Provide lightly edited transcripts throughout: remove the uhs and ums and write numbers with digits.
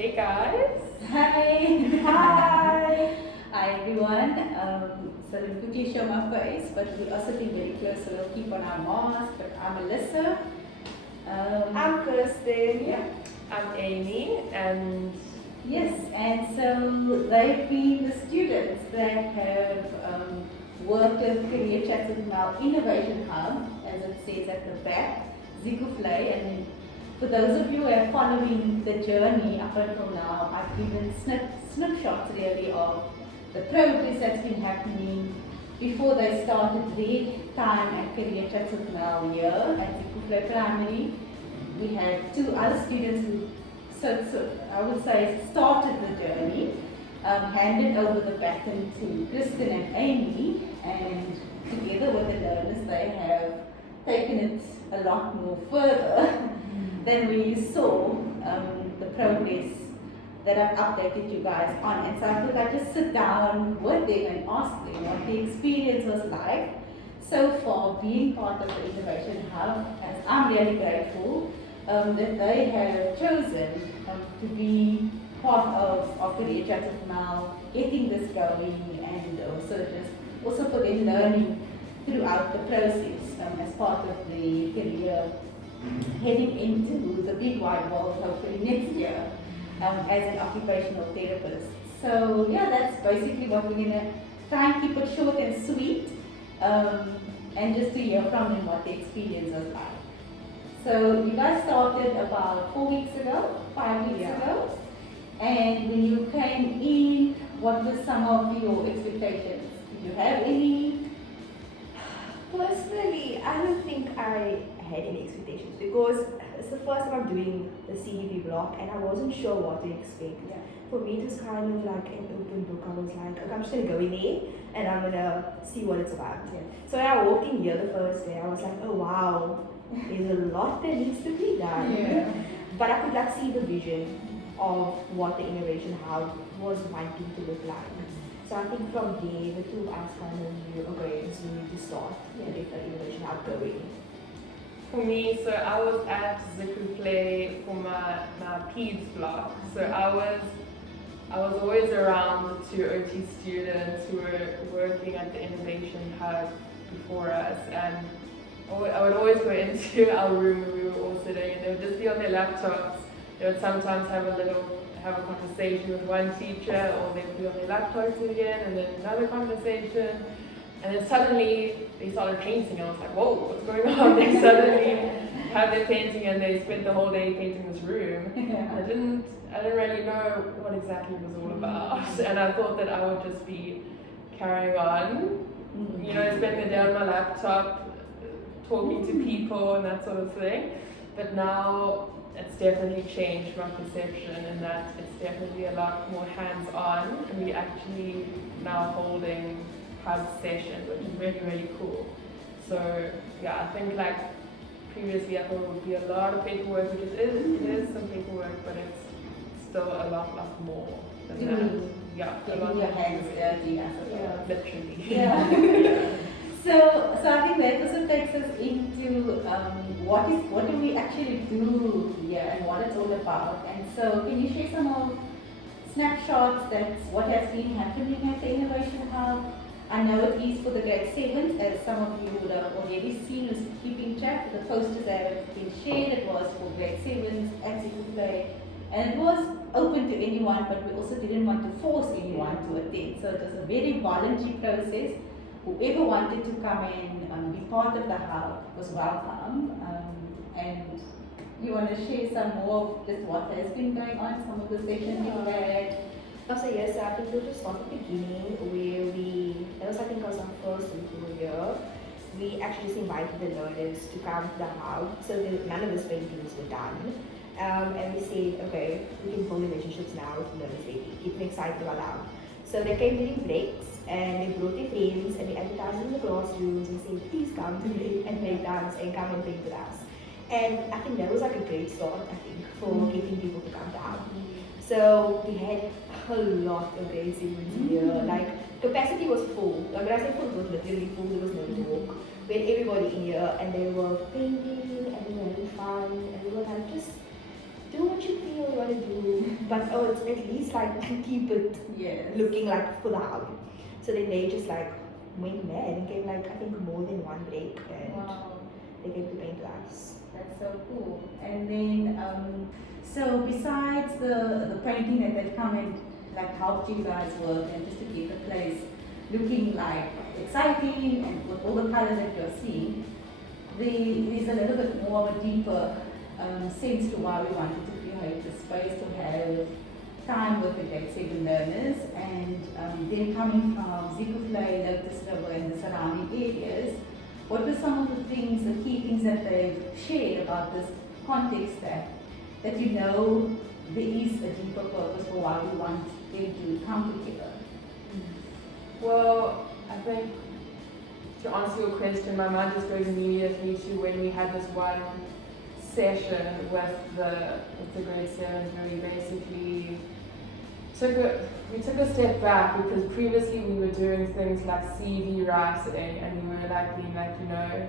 Hey guys. Hi. Hi. Hi everyone. So we'll quickly show my face, but we'll also be very close, so we'll keep on our mask. But I'm Alyssa. I'm Kirsten. Yeah. I'm Amy, and Yes, and so they've been the students that have worked at CareerchatswithMel Innovation Hub, as it says at the back, Zeekoevlei. And then for those of you who are following the journey up until now, I've given snapshots really of the progress that's been happening before they started their time at CareerchatswithMel here at Zeekoevlei Primary. We had two other students who so I would say started the journey, handed over the baton to Kristen and Amy, and together with the learners they have taken it a lot more further than we saw the progress that I've updated you guys on. And so I thought I'd just sit down with them and ask them what the experience was like so far being part of the Innovation Hub, as I'm really grateful that they have chosen to be part of CareerchatswithMel, getting this going, and also for them learning throughout the process as part of the career heading into the big wide world hopefully next year as an occupational therapist. So yeah, that's basically what we're gonna try and keep it short and sweet, and just to hear from them what the experience was like. So you guys started about 5 weeks ago, and when you came in, what were some of your expectations? Did you have any? Personally, I don't think I had any expectations because it's the first time I'm doing the CDP block and I wasn't sure what to expect. Yeah. For me, it was kind of like an open book. I was like, okay, I'm just gonna go in there and I'm gonna see what it's about. Yeah. So when I walked in here the first day, I was like, oh wow, there's a lot that needs to be done. Yeah. But I could like see the vision of what the Innovation Hub was wanting to look like. So I think from there, the two of us kind of knew, okay, so we need to start to get the Innovation Hub going. for me, so I was at Zeekoevlei for my PEDS block. So I was always around the two OT students who were working at the Innovation Hub before us, and I would always go into our room where we were all sitting, and they would just be on their laptops. They would sometimes have a conversation with one teacher, or they would be on their laptops again, and then another conversation. And then suddenly they started painting. I was like, whoa, what's going on? They suddenly had their painting, and they spent the whole day painting this room. Yeah. I didn't really know what exactly it was all about, and I thought that I would just be carrying on, spending the day on my laptop, talking to people and that sort of thing. But now it's definitely changed my perception, in that it's definitely a lot more hands-on, and we're actually now holding hub sessions, which is really, really cool. So yeah, I think like previously I thought it would be a lot of paperwork, which it is some paperwork, but it's still a lot more than that. Yeah, Getting your hands dirty, I suppose. Yeah, literally. Yeah. So I think that also takes us into what do we actually do here and what it's all about. And so can you share some of snapshots that's what has been happening at the Innovation Hub? I know it is for the grade 7s, as some of you would have already seen, who's keeping track. The posters that have been shared, it was for grade 7s at Zeekoevlei, and it was open to anyone, but we also didn't want to force anyone to attend. So it was a very voluntary process. Whoever wanted to come in and be part of the hub was welcome. And you want to share some more of just what has been going on, some of the sessions you've had? So yes, I think we'll just start at the beginning where that was I think was our first week year. We actually just invited the learners to come to the hub, so none of the paintings were done. And we said, okay, we can build relationships now with the learners, keep them excited about the hub. So they came during breaks and they brought their friends and we advertised in the classrooms and said, please come to play and play dance and come and paint with us. And I think that was like a great start, I think, for getting people to come down. So we had a lot of grade 7s here. Like capacity was full. Like when I say full, it was literally full. There was no talk. We had everybody in here and they were painting and they were having fun and we were like, just do what you feel you want to do. but oh, it's at least like keep it Yes. looking like for the hub. So then they just like went mad and came like I think more than one break and Wow. they came to paint to us. That's so cool. And then, so besides the painting that they've come and like helped you guys work and just to keep the place looking like exciting and with all the colors that you're seeing, there's a little bit more of a deeper sense to why we wanted to create a space to have time with the grade 7 learners, and them coming from Zeekoevlei, Lotus River and the surrounding areas. What were some of the things, the key things that they've shared about this context that you know there is a deeper purpose for why we want them to come together? Well, I think to answer your question, my mind just goes immediately to when we had this one session with the grade 7s where we basically took a step back, because previously we were doing things like CV writing and we were like being like, you know,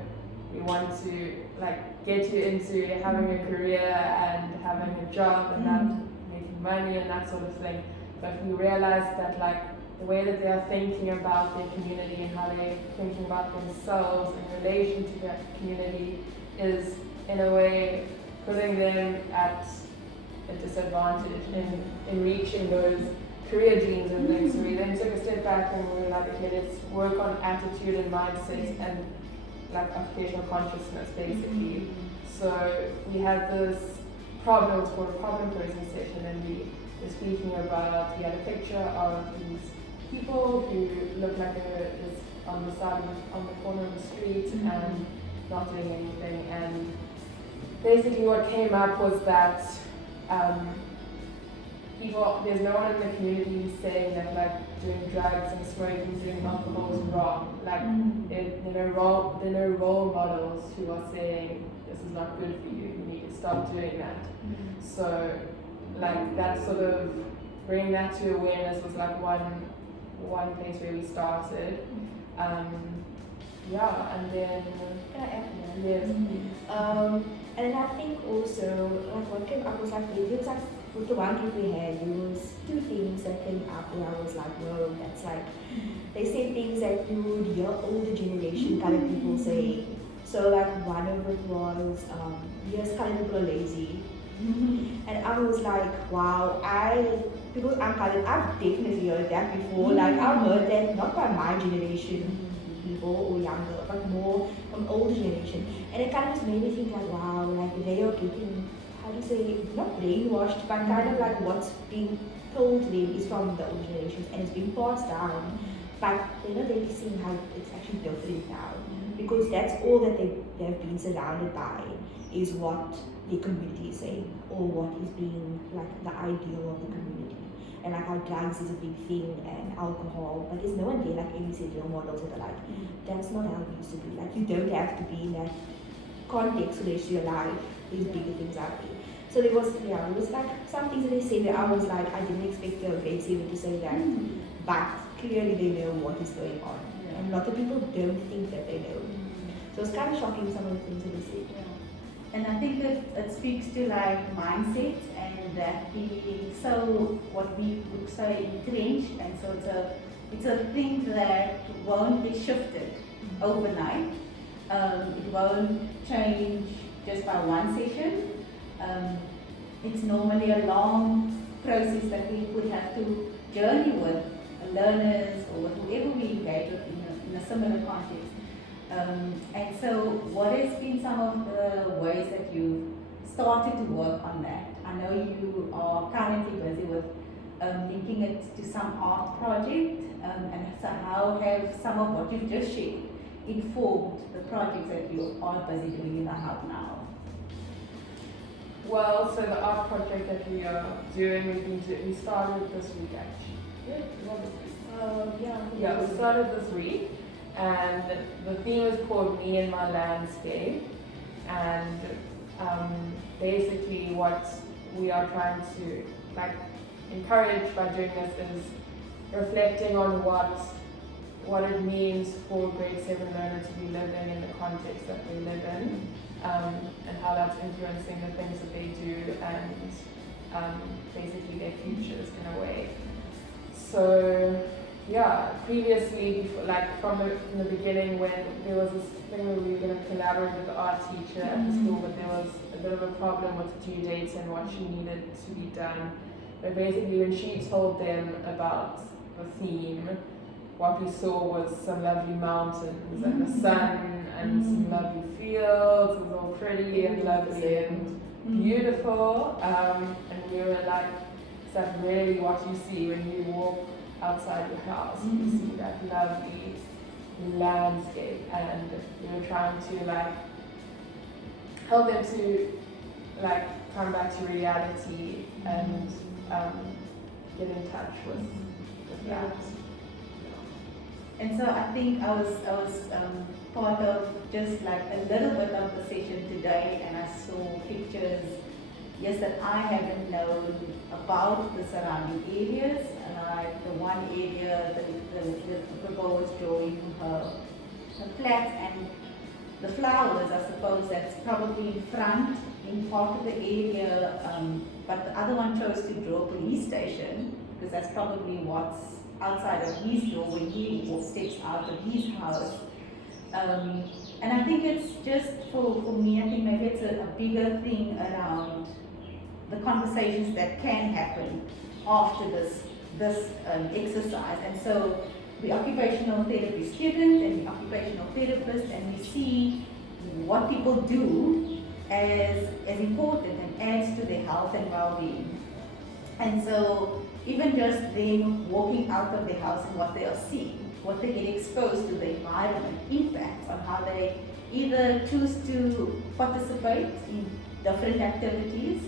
we want to like get you into having a career and having a job and that making money and that sort of thing. But we realized that like the way that they are thinking about their community and how they're thinking about themselves in relation to that community is in a way putting them at a disadvantage in reaching those career dreams and things. So we then took a step back and we were like, okay, let's work on attitude and mindset and like occupational consciousness basically. So we had this problem, it was called a problem posing session, and we were speaking about, we had a picture of these people who look like they're just on the corner of the street and not doing anything, and basically what came up was that there's no one in the community who's saying that like doing drugs and smoking, doing alcohol is wrong. Like there are no role models who are saying this is not good for you, you need to stop doing that. So like that sort of bringing that to awareness was like one place where we started. Yeah, and then Can I add more? yes. And I think also like what came up was like it was like with the one group we had, there was two things that came up where I was like, whoa, that's like they said things that you would hear older generation kind of people say. So like one of it was yes, colored people are lazy. And I was like, wow, because I'm colored, I've definitely heard that before. Like I've heard that not by my generation people or younger, but more from older generation. And it kind of just made me think like, wow, like they are getting, how do you say, not brainwashed, but kind of like what's being told to them is from the older generations and it's being passed down. But they're not really seeing how it's actually different now. Because that's all that they have been surrounded by is what the community is saying or what is being like the ideal of the community. And like how drugs is a big thing and alcohol, but there's no one there like any serial models that are like, that's not how it used to be. Like you don't have to be in that context for the rest of your life. There's bigger things out there. So there was like some things that they said that I was like, I didn't expect the grade 7 to say that, but clearly they know what is going on. And a lot of people don't think that they know. So it's kind of shocking some of the things that they said. And I think that it speaks to like mindset and that being so what we would say entrenched, and so it's a thing that won't be shifted overnight. It won't change just by one session. It's normally a long process that we would have to journey with learners or with whoever we engage with in a similar context. And so what has been some of the ways that you've started to work on that? I know you are currently busy with linking it to some art project, and so how have some of what you've just shared informed the projects that you are busy doing in the hub now? Well, so the art project that we are doing, we started this week actually. Yeah, we started this week. And the theme is called Me and My Landscape, and basically what we are trying to like encourage by doing this is reflecting on what it means for grade 7 learners to be living in the context that they live in, and how that's influencing the things that they do, and basically their futures in a way. So yeah, previously, before, like in the beginning, when there was this thing where we were going to collaborate with the art teacher at the school, but there was a bit of a problem with due dates and what she needed to be done. But basically, when she told them about the theme, what we saw was some lovely mountains and the sun and some lovely fields. It was all pretty and lovely and beautiful. And we were like, is that really what you see when you walk outside your house? You see that lovely landscape, and we were trying to like help them to like come back to reality and get in touch with that. And so I think I was part of just like a little bit of the session today, and I saw pictures, yes, that I haven't known about the surrounding areas. And like the one area, the girl was drawing her flat, and the flowers, I suppose that's probably in front, in part of the area, but the other one chose to draw a police station, because that's probably what's outside of his door when he steps out of his house. And I think it's just for me, I think maybe it's a bigger thing around the conversations that can happen after this exercise. And so the occupational therapy student and the occupational therapist, and we see what people do as important and adds to their health and well-being. And so even just them walking out of their house and what they are seeing, what they get exposed to, the environment impacts on how they either choose to participate in different activities.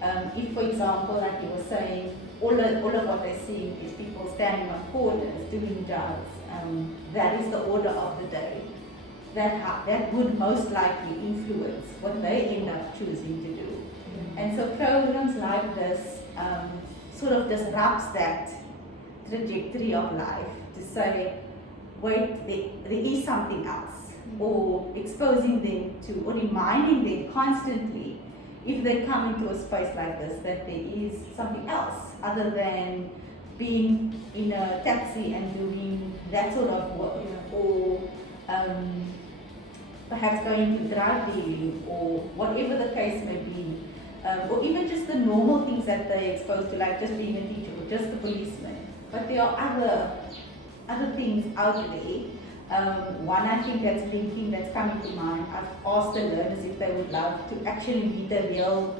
If, for example, like you were saying, all of what they're seeing is people standing on corners doing jobs, that is the order of the day. That would most likely influence what they end up choosing to do. And so programs like this sort of disrupts that trajectory of life to say, wait, there is something else, or exposing them to, or reminding them constantly, if they come into a space like this, that there is something else other than being in a taxi and doing that sort of work, or perhaps going to drug dealing, or whatever the case may be, or even just the normal things that they're exposed to, like just being a teacher or just a policeman. But there are other things out there. One, I think that's coming to mind. I've asked the learners if they would love to actually meet a real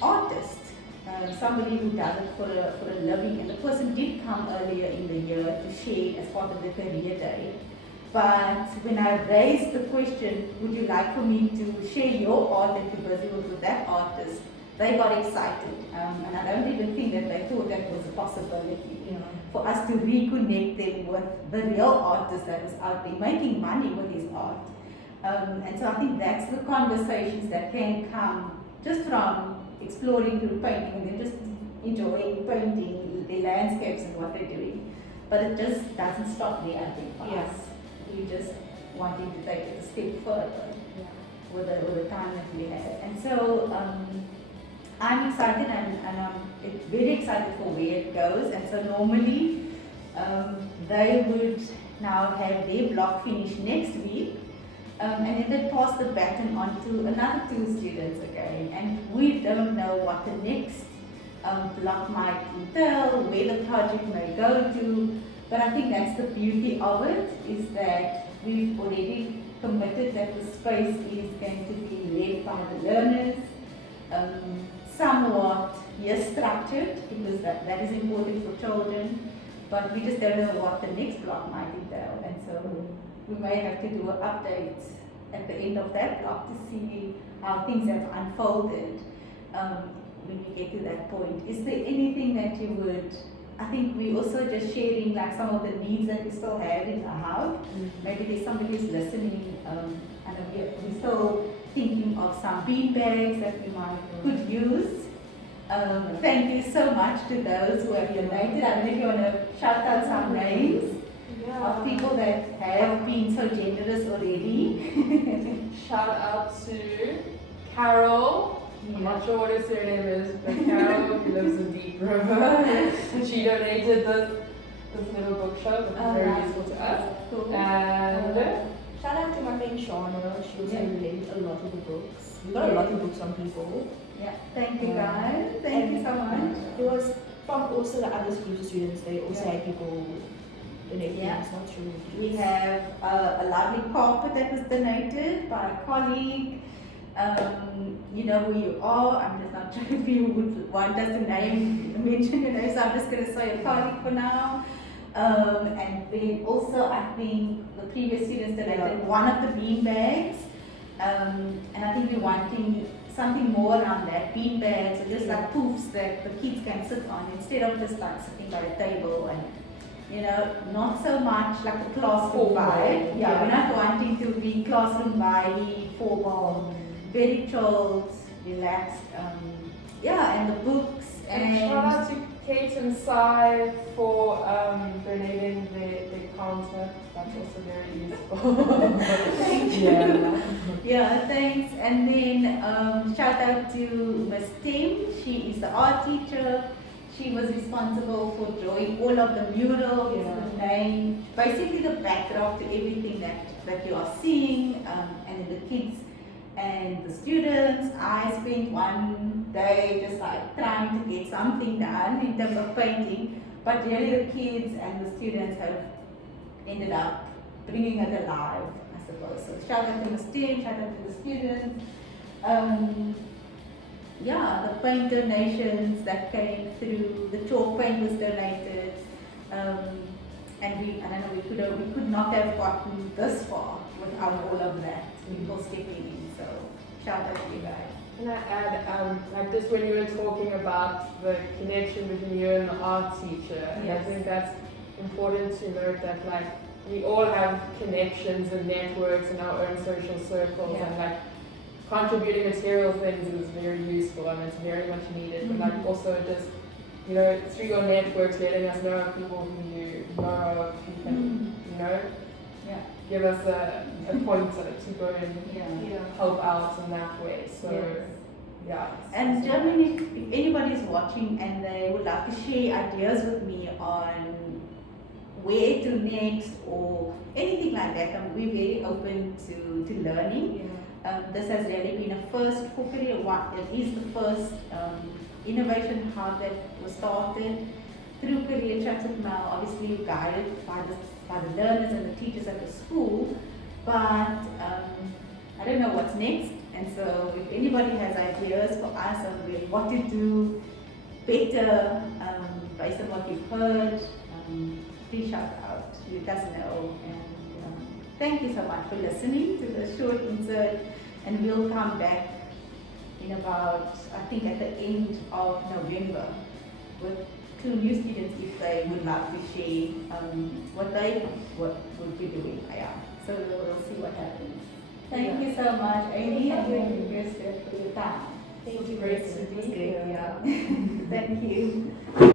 artist, somebody who does it for a living. And the person did come earlier in the year to share as part of the career day. But when I raised the question, would you like for me to share your art that you're busy with that artist, they got excited. And I don't even think that they thought that was a possibility, for us to reconnect them with the real artist that was out there making money with his art. And so I think that's the conversations that can come just from exploring through painting and then just enjoying painting the landscapes and what they're doing. But it just doesn't stop there, I think, for us. We just wanting to take it a step further with the time that we have. And so I'm excited, and I'm very excited for where it goes. And so normally they would now have their block finished next week, and then they pass the baton on to another 2 students again. And we don't know what the next block might entail, where the project may go to. But I think that's the beauty of it, is that we've already committed that the space is going to be led by the learners, somewhat structured, because that is important for children, but we just don't know what the next block might entail. And so we may have to do an update at the end of that block to see how things have unfolded when we get to that point. Is there anything that you would, I think we also just sharing like some of the needs that we still have in our house. Maybe there's somebody who's listening, and we're still thinking of some bean bags that we could use. Thank you so much to those who have donated. I don't know if you want to shout out some names of people that have been so generous already. Shout out to Carol, I'm not sure what her surname is, but Carol, who lives in Deep River, she donated this little bookshop, which is very useful to us. Cool. And Shout out to my friend Shauna. She also related a lot of the books. We got a lot of books from people. Yeah, thank you guys. Thank you so much. It was from also the other groups of students. They also had people donate things. Not sure. We have a lovely carpet that was donated by a colleague. You know who you are. I'm just not sure if you would want us to mention your name, so I'm just going to say a colleague for now. And then also, I think the previous students donated one of the bean bags. And I think we're wanting something more around that, bean bags or just like poofs that the kids can sit on instead of just like sitting by the table and, you know, not so much like a classroom vibe. Yeah, we're not wanting to be classroom vibey, formal, very chilled, relaxed. And the books and shout out to Kate and Sai for donating the counter. That's also very useful. Thank you. Yeah, thanks. And then shout out to Miss Tim. She is the art teacher. She was responsible for drawing all of the murals, the name, basically the backdrop to everything that you are seeing, and the kids and the students. I spent one day just like trying to get something done in terms of painting, but really the kids and the students have ended up bringing it alive, I suppose. So shout out to the team, shout out to the students. The paint donations that came through, the chalk paint was donated, and we could not have gotten this far without all of that, people stepping in. So shout out to you guys. Can I add, like just when you were talking about the connection between you and the art teacher, and I think that's important to note that like we all have connections and networks in our own social circles, and like contributing material things is very useful and it's very much needed. But like also just, you know, through your networks, letting us know of people who you know of, who can, you know, give us a pointer to go and help out in that way. So And gentlemen, if anybody is watching and they would like to share ideas with me on where to next or anything like that, we're very open to learning. This has really been a first for Career. It is the first innovation hub that was started through Career Chats with Mel. Obviously, you're guided by the learners and the teachers at the school, but I don't know what's next. And so, if anybody has ideas for us on what to do better based on what you've heard, please shout out. Let us know. And thank you so much for listening to the short insert. And we'll come back in about, I think, at the end of November with 2 new students if they would like to share what they would be doing. So we'll see what happens. Thank you so much, Amy, and thank you for your time. Thank you. Great to be here. Thank you.